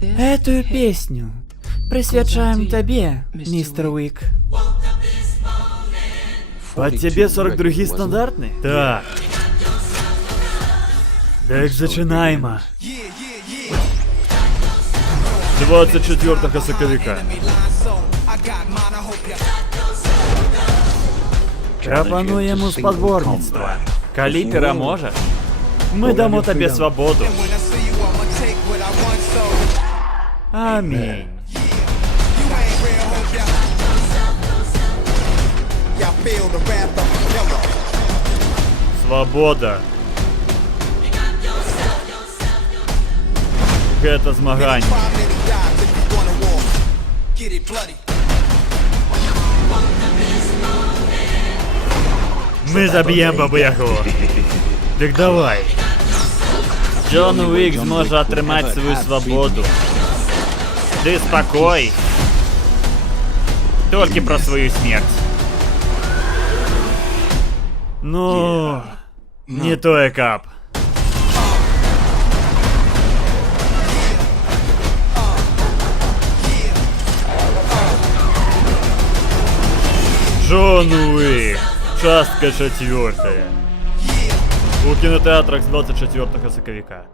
Эту песню присвячаем тебе, мистер Уик. А тебе 42-й стандартний? Так. Так зачинаємо. 24 соковика. Пропонуємо сподворництво. Калі переможеш, ми дамо тобі свободу. Амінь. Свобода. Гэта змагання. Ми заб'ємо Бабу-Ягу. Так давай. Джон Уік зможе отримати свою свободу. Ти спокой. Тільки про свою смерть. Ну, не той кап. Джон Уик. Частка 4. У кинотеатрах с 24 соковика.